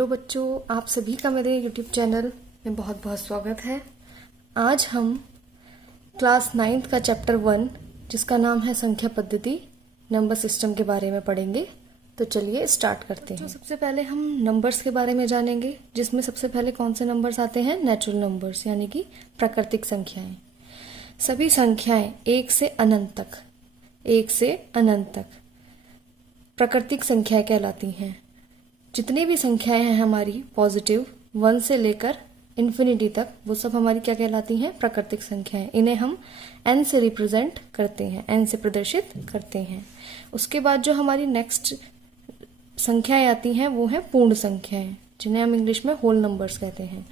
Hello बच्चों, आप सभी का मेरे यूट्यूब चैनल में बहुत बहुत स्वागत है। आज हम क्लास 9th का चैप्टर 1 जिसका नाम है संख्या पद्धति नंबर सिस्टम के बारे में पढ़ेंगे। तो चलिए स्टार्ट करते हैं। सबसे पहले हम नंबर्स के बारे में जानेंगे, जिसमें सबसे पहले कौन से नंबर्स आते हैं? नेचुरल नंबर्स यानी कि प्राकृतिक संख्याएं। सभी संख्याएं 1 से अनंत तक प्राकृतिक संख्याएं कहलाती हैं। जितनी भी संख्याएं हैं हमारी पॉजिटिव 1 से लेकर इन्फिनिटी तक, वो सब हमारी क्या कहलाती हैं? प्राकृतिक संख्याएं। इन्हें हम n से रिप्रेजेंट करते हैं, n से प्रदर्शित करते हैं। उसके बाद जो हमारी नेक्स्ट संख्याएं आती हैं वो है पूर्ण संख्याएं, जिन्हें हम इंग्लिश में होल नंबर्स कहते हैं।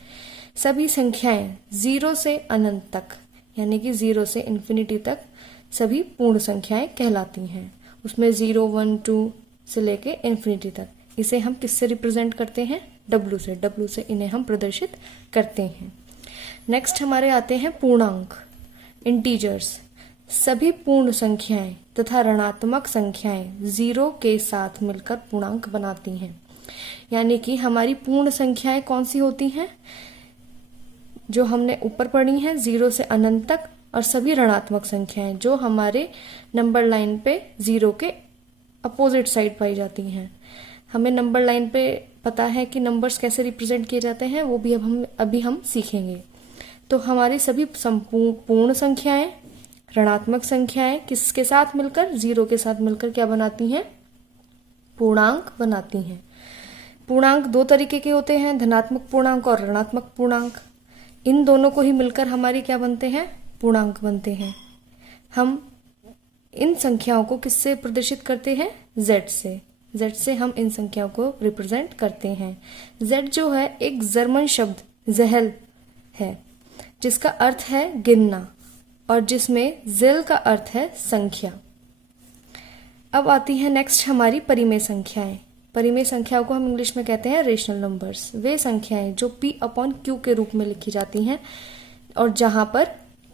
सभी संख्याएं 0 से अनंत तक यानी कि 0 से इन्फिनिटी तक सभी पूर्ण संख्याएं कहलाती हैं। उसमें 0, 1, 2 से लेके इन्फिनिटी तक। इसे हम किससे रिप्रेजेंट करते हैं? W से। W से इन्हें हम प्रदर्शित करते हैं। नेक्स्ट हमारे आते हैं पूर्णांक, इंटीजर्स। सभी पूर्ण संख्याएं तथा ऋणात्मक संख्याएं 0 के साथ मिलकर पूर्णांक बनाती हैं। यानी कि हमारी पूर्ण संख्याएं कौन सी होती हैं? जो हमने ऊपर पढ़ी हैं 0 से अनंत तक, और सभी ऋणात्मक संख्याएं जो हमारे नंबर लाइन पे 0 के अपोजिट साइड पाई जाती हैं। हमें नंबर लाइन पे पता है कि नंबर्स कैसे रिप्रेजेंट किए जाते हैं, वो भी अभी हम सीखेंगे। तो हमारी सभी पूर्ण संख्याएं, ऋणात्मक संख्याएं किसके साथ मिलकर? 0 के साथ मिलकर क्या बनाती हैं? पूर्णांक बनाती हैं। पूर्णांक 2 तरीके के होते हैं, धनात्मक पूर्णांक और ऋणात्मक पूर्णांक। इन दोनों को ही मिलकर हमारी क्या बनते हैं? पूर्णांक बनते हैं। हम इन संख्याओं को किससे प्रदर्शित करते हैं? Z से। Z से हम इन संख्याओं को रिप्रेजेंट करते हैं। Z जो है एक जर्मन शब्द ज़ेहल है, जिसका अर्थ है गिनना, और जिसमें ज़िल का अर्थ है संख्या। अब आती है नेक्स्ट हमारी परिमेय संख्याएं। परिमेय संख्याओं को हम इंग्लिश में कहते हैं रेशनल नंबर्स। वे संख्याएं जो P/Q के रूप में लिखी जाती हैं, और जहां पर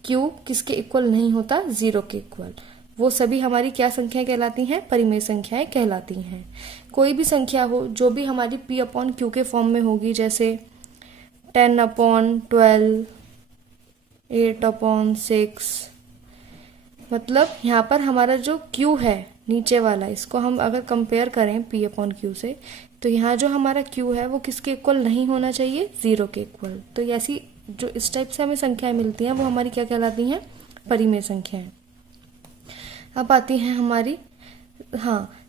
Q किसके इक्वल नहीं होता? 0 के इक्वल। वो सभी हमारी क्या संख्याएं कहलाती हैं? परिमेय संख्याएं कहलाती हैं। कोई भी संख्या हो जो भी हमारी P/Q के फॉर्म में होगी, जैसे 10/12, 8/6, मतलब यहाँ पर हमारा जो Q है नीचे वाला, इसको हम अगर कंपेयर करें P/Q से, तो यहाँ जो हमारा Q है वो किसके इक्वल नहीं होना चाहिए? 0 के इक्वल। तो ऐसी जो इस टाइप से हमें संख्याएं मिलती हैं वो हमारी क्या कहलाती हैं? परिमेय संख्याएं। अब आती हैं हमारी,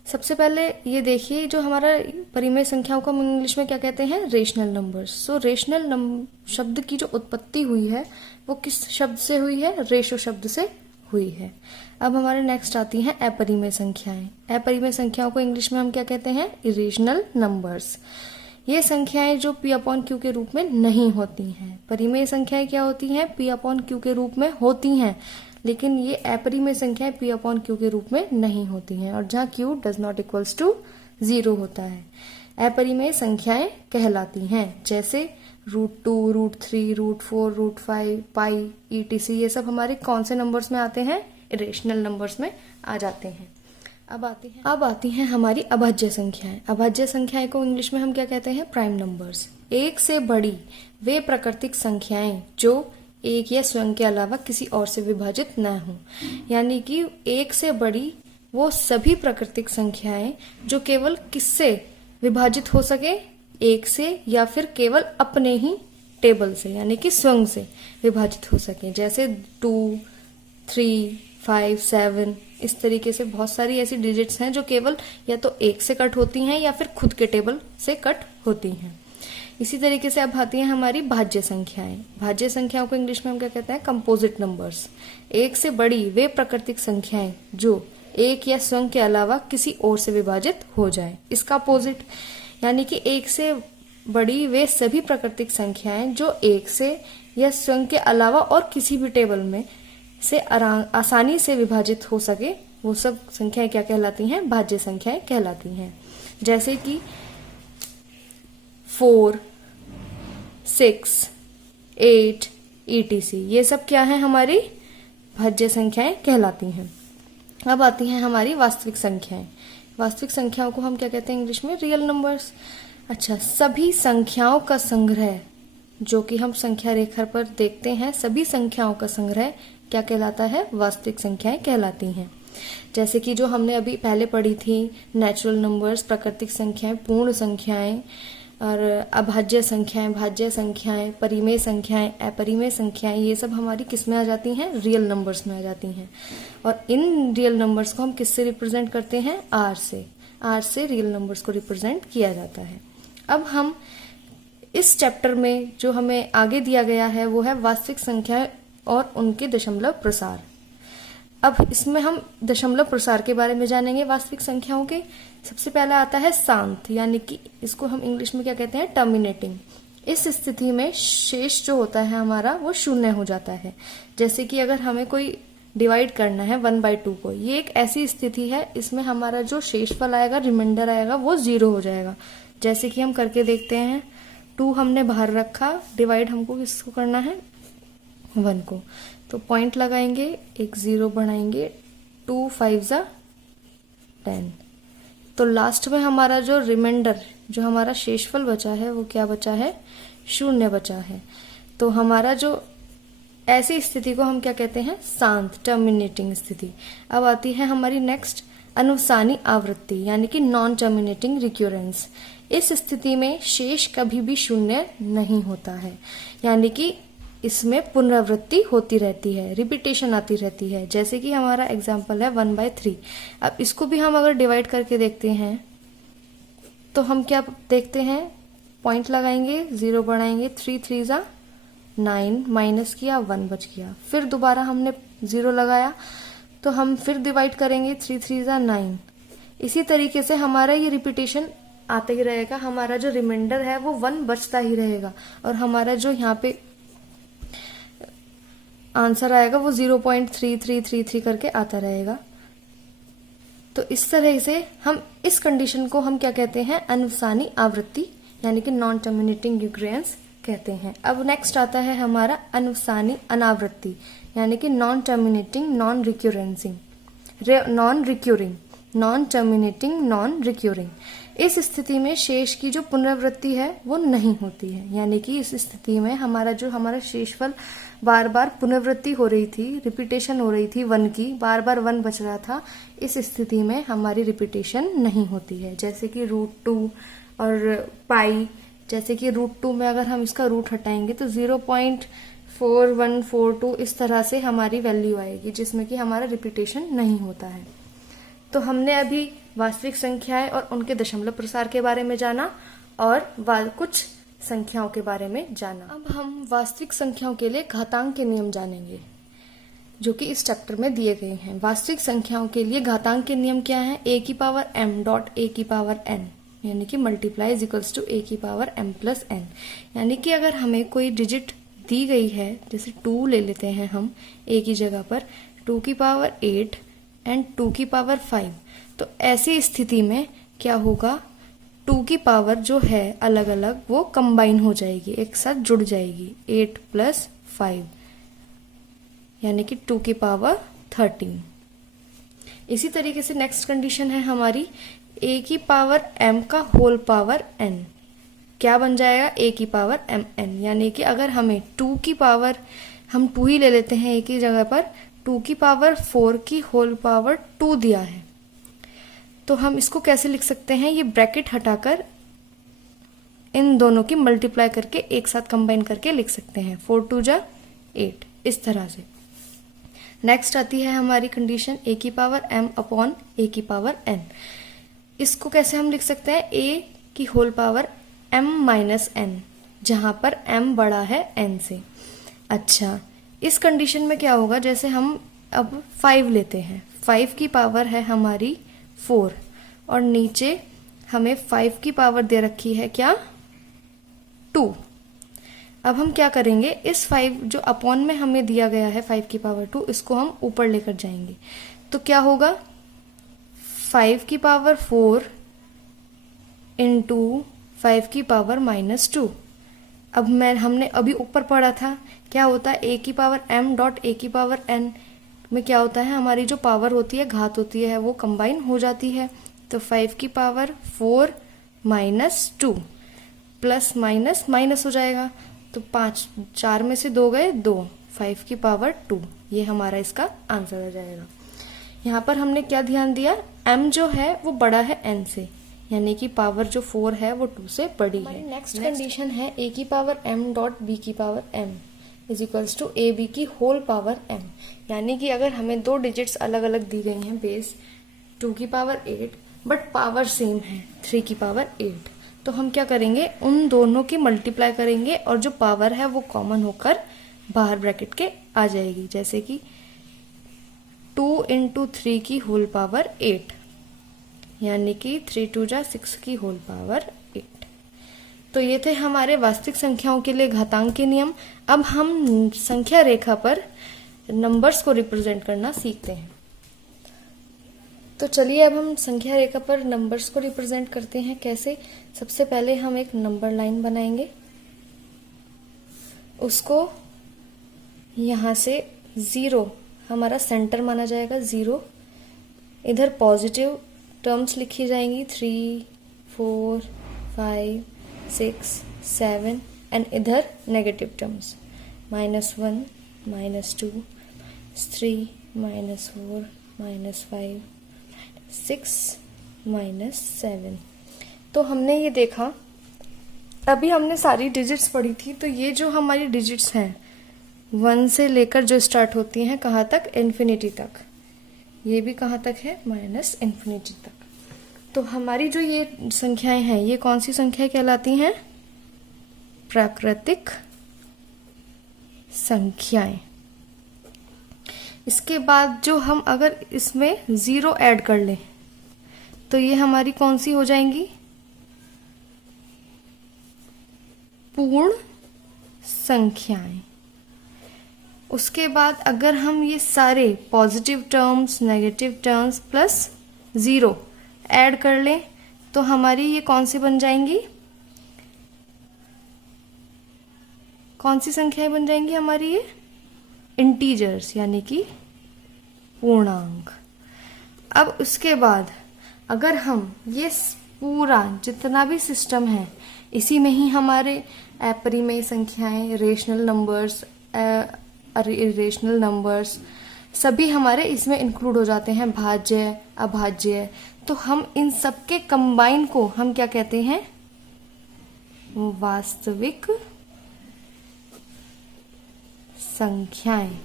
सबसे पहले ये देखिए, जो हमारा परिमेय संख्याओं को हम इंग्लिश में क्या कहते हैं? Rational numbers. सो रेशनल शब्द की जो उत्पत्ति हुई है वो किस शब्द से हुई है? रेशो शब्द से हुई है। अब हमारे नेक्स्ट आती हैं अपरिमेय संख्याएं। अपरिमेय संख्याओं को इंग्लिश में हम क्या कहते हैं? Irrational numbers. ये संख्याएं जो P/Q के रूप में नहीं होती हैं। परिमेय संख्याएं क्या होती हैं? P/Q के रूप में होती हैं, लेकिन ये अपरिमेय संख्याएं P/Q के रूप में नहीं होती हैं, और जहाँ Q does not equals to 0 होता है। अपरिमेय संख्याएं कहलाती हैं, जैसे √2, √3, √4, √5, पाई, etc। ये सब हमारे कौन से नंबर्स में आते हैं? इरेशनल नंबर्स में आ जाते हैं। अब आती हैं हमारी अभाज्य संख्याएं। अभाज्य संख्याएं को इंग्लिश में हम क्या कहते हैं? Prime numbers. 1 से बड़ी वे प्राकृतिक संख्याएं जो 1 या स्वयं के अलावा किसी और से विभाजित न हो। यानी कि 1 से बड़ी वो सभी प्राकृतिक संख्याएं जो केवल किससे विभाजित हो सके? 1 से, या फिर केवल अपने ही टेबल से यानी कि स्वयं से विभाजित हो सके। जैसे 2, 3, 5, 7, इस तरीके से बहुत सारी ऐसी डिजिट्स हैं जो केवल या तो 1 से कट होती हैं या फिर खुद के टेबल से कट होती हैं। इसी तरीके से अब आती हैं हमारी भाज्य संख्याएं। भाज्य संख्याओं को इंग्लिश में हम क्या कहते हैं? Composite numbers. 1 से बड़ी वे प्राकृतिक संख्याएं जो 1 या स्वयं के अलावा किसी और से विभाजित हो जाए। इसका अपोजिट यानी कि 1 से बड़ी वे सभी प्राकृतिक संख्याएं जो 1 से या स्वयं के अलावा और किसी भी टेबल में से आसानी से विभाजित हो सके, वो सब संख्याएं क्या कहलाती हैं? भाज्य संख्याएं कहलाती हैं। जैसे कि 4, 6, 8, etc। ये सब क्या है? हमारी भाज्य संख्याएं कहलाती हैं। अब आती हैं हमारी वास्तविक संख्याएं। वास्तविक संख्याओं को हम क्या कहते हैं इंग्लिश में? Real numbers. अच्छा, सभी संख्याओं का संग्रह, जो कि हम संख्या रेखा पर देखते हैं, सभी संख्याओं का संग्रह क्या कहलाता है? वास्तविक संख्याएं कहलाती हैं। जैसे कि जो हमने अभी पहले पढ़ी थी, नेचुरल नंबर्स, प्राकृतिक संख्याएं, पूर्ण संख्याएं और अभाज्य संख्याएं, भाज्य संख्याएं, परिमेय संख्याएं, अपरिमेय संख्याएं, ये सब हमारी किस में आ जाती हैं? रियल नंबर्स में आ जाती हैं। और इन रियल नंबर्स को हम किससे रिप्रेजेंट करते हैं? आर से। आर से रियल नंबर्स को रिप्रेजेंट किया जाता है। अब हम इस चैप्टर में जो हमें आगे दिया गया है वो है वास्तविक संख्याएं और उनके दशमलव प्रसार। अब इसमें हम दशमलव प्रसार के बारे में जानेंगे वास्तविक संख्याओं के। सबसे पहला आता है शांत, यानी कि इसको हम इंग्लिश में क्या कहते हैं? टर्मिनेटिंग। इस स्थिति में शेष जो होता है हमारा वो शून्य हो जाता है। जैसे कि अगर हमें कोई डिवाइड करना है 1/2 को, ये एक ऐसी स्थिति है, इसमें हमारा जो शेषफल आएगा, रिमाइंडर आएगा, वो 0 हो जाएगा। जैसे कि हम करके देखते हैं, 2 हमने बाहर रखा, डिवाइड हमको किसको करना है? 1 को। तो पॉइंट लगाएंगे, एक 0 बनाएंगे, 2 5 10। तो लास्ट में हमारा जो रिमाइंडर, जो हमारा शेषफल बचा है, वो क्या बचा है? 0 बचा है। तो हमारा जो ऐसी स्थिति को हम क्या कहते हैं? शांत, टर्मिनेटिंग स्थिति। अब आती है हमारी नेक्स्ट अनुसानी आवृत्ति, यानी कि नॉन टर्मिनेटिंग रिक्यूरेंस। इस स्थिति में शेष कभी भी 0 नहीं होता है, यानी कि इसमें पुनरावृत्ति होती रहती है, रिपीटेशन आती रहती है। जैसे कि हमारा एग्जाम्पल है 1/3। अब इसको भी हम अगर डिवाइड करके देखते हैं तो हम क्या देखते हैं? पॉइंट लगाएंगे, 0 बढ़ाएंगे, 3 3 9, माइनस किया, 1 बच गया। फिर दोबारा हमने 0 लगाया तो हम फिर डिवाइड करेंगे, 3 3 9। इसी तरीके से हमारा ये रिपीटेशन आता ही रहेगा। हमारा जो रिमाइंडर है वो 1 बचता ही रहेगा और हमारा जो यहाँ पे आंसर आएगा वो 0.3333 करके आता रहेगा। तो इस तरह से हम इस कंडीशन को हम क्या कहते हैं? अनुसानी आवृत्ति, यानी कि नॉन टर्मिनेटिंग रिक्यूरेंस कहते हैं। अब नेक्स्ट आता है हमारा अनुसानी अनावृत्ति, यानी कि non terminating non recurring, non recurring, non terminating non recurring. इस स्थिति में शेष की जो पुनरावृत्ति है वो नहीं होती है, यानी कि इस स्थिति में हमारा शेषफल बार बार पुनरावृत्ति हो रही थी, रिपीटेशन हो रही थी 1 की, बार बार 1 बच रहा था। इस स्थिति में हमारी रिपीटेशन नहीं होती है। जैसे कि √2 और पाई, जैसे कि √2 में अगर हम इसका रूट हटाएंगे तो 0.4142 इस तरह से हमारी वैल्यू आएगी, जिसमें कि हमारा रिपीटेशन नहीं होता है। तो हमने अभी वास्तविक संख्याएं और उनके दशमलव प्रसार के बारे में जाना और कुछ संख्याओं के बारे में जाना। अब हम वास्तविक संख्याओं के लिए घातांक के नियम जानेंगे, जो कि इस चैप्टर में दिए गए हैं। वास्तविक संख्याओं के लिए घातांक के नियम क्या है? a⁴m.a⁴n, यानी कि multiply is equals to a⁴m+n। यानी कि अगर हमें कोई डिजिट दी गई है, जैसे 2 ले लेते हैं हम a की जगह पर, 2⁸ एंड 2⁵, तो ऐसी स्थिति में क्या होगा? 2 की पावर जो है अलग अलग वो कंबाइन हो जाएगी, एक साथ जुड़ जाएगी, 8 + 5, यानी कि 2⁻13। इसी तरीके से नेक्स्ट कंडीशन है हमारी a⁴m⁴n। क्या बन जाएगा? a⁴mn, यानी कि अगर हमें 2 की पावर, हम 2 ही ले लेते हैं a की जगह पर, 2⁴ दिया है, तो हम इसको कैसे लिख सकते हैं? ये ब्रैकेट हटाकर इन दोनों की मल्टीप्लाई करके एक साथ कंबाइन करके लिख सकते हैं, 4 2 8, इस तरह से। नेक्स्ट आती है हमारी कंडीशन a⁴m/a⁴n। इसको कैसे हम लिख सकते हैं? a⁴m-n, जहां पर m बड़ा है n से। अच्छा, इस कंडीशन में क्या होगा? जैसे हम अब 5 लेते हैं, 5 की पावर है हमारी 4 और नीचे हमें 5 की पावर दे रखी है क्या? 2। अब हम क्या करेंगे? इस 5 जो अपॉन में हमें दिया गया है 5 की पावर 2, इसको हम ऊपर लेकर जाएंगे, तो क्या होगा? 5 की पावर 4 इंटू 5 की पावर -2। अब हमने अभी ऊपर पढ़ा था, क्या होता है? a⁴m.a⁴n में क्या होता है? हमारी जो पावर होती है, घात होती है, वो कंबाइन हो जाती है। तो 5 की पावर 4 - 2, प्लस माइनस माइनस हो जाएगा, तो 5, 4 में से 2 गए 2, 5 की पावर 2, ये हमारा इसका आंसर आ जाएगा। यहाँ पर हमने क्या ध्यान दिया, m जो है वो बड़ा है n से, यानी कि पावर जो 4 है वो 2 से बड़ी है। नेक्स्ट कंडीशन है a की पावर m डॉट b की power m is equals to a b की होल पावर m, यानी कि अगर हमें 2 डिजिट्स अलग अलग दी गई हैं, बेस 2 की पावर 8 बट पावर सेम है 3 की पावर 8, तो हम क्या करेंगे, उन दोनों की मल्टीप्लाई करेंगे और जो पावर है वो कॉमन होकर बाहर ब्रैकेट के आ जाएगी, जैसे कि 2 इंटू 3 की होल पावर 8, यानी कि 3 2 जा 6 की होल पावर 8। तो ये थे हमारे वास्तविक संख्याओं के लिए घातांक के नियम। अब हम संख्या रेखा पर नंबर्स को रिप्रेजेंट करना सीखते हैं। तो चलिए अब हम संख्या रेखा पर नंबर्स को रिप्रेजेंट करते हैं। कैसे? सबसे पहले हम एक नंबर लाइन बनाएंगे, उसको यहाँ से 0 हमारा सेंटर माना जाएगा, 0 इधर पॉजिटिव टर्म्स लिखी जाएंगी 3 4 5 6 7 एंड इधर नेगेटिव टर्म्स -1 -2 3 -4 -5 6 -7। तो हमने ये देखा, अभी हमने सारी डिजिट्स पढ़ी थी, तो ये जो हमारी डिजिट्स हैं 1 से लेकर जो स्टार्ट होती हैं कहाँ तक, इन्फिनिटी तक, ये भी कहाँ तक है, -∞ तक। तो हमारी जो ये संख्याएं हैं ये कौन सी संख्याएं कहलाती हैं, प्राकृतिक संख्याएं। इसके बाद जो हम अगर इसमें 0 ऐड कर लें तो ये हमारी कौन सी हो जाएंगी, पूर्ण संख्याएं। उसके बाद अगर हम ये सारे positive terms, negative terms plus 0 add कर लें तो हमारी ये कौन सी बन जाएंगी, कौन सी संख्याएं बन जाएंगी हमारी, ये इंटीजर्स यानी कि पूर्णांक। अब उसके बाद अगर हम ये पूरा जितना भी सिस्टम है इसी में ही हमारे अपरिमेय संख्याएं, रेशनल नंबर्स, इरेशनल नंबर्स सभी हमारे इसमें इंक्लूड हो जाते हैं, भाज्य, अभाज्य, तो हम इन सब के कंबाइन को हम क्या कहते हैं, वास्तविक संख्याएं,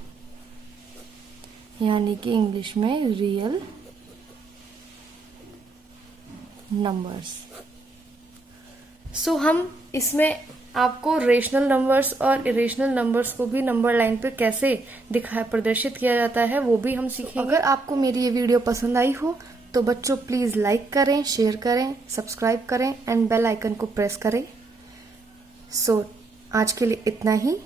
यानी कि इंग्लिश में रियल नंबर्स। सो हम इसमें आपको रेशनल नंबर्स और इरेशनल नंबर्स को भी नंबर लाइन पर कैसे प्रदर्शित किया जाता है वो भी हम सीखेंगे। अगर आपको मेरी ये वीडियो पसंद आई हो तो बच्चों प्लीज लाइक करें, शेयर करें, सब्सक्राइब करें एंड बेल आइकन को प्रेस करें। सो आज के लिए इतना ही।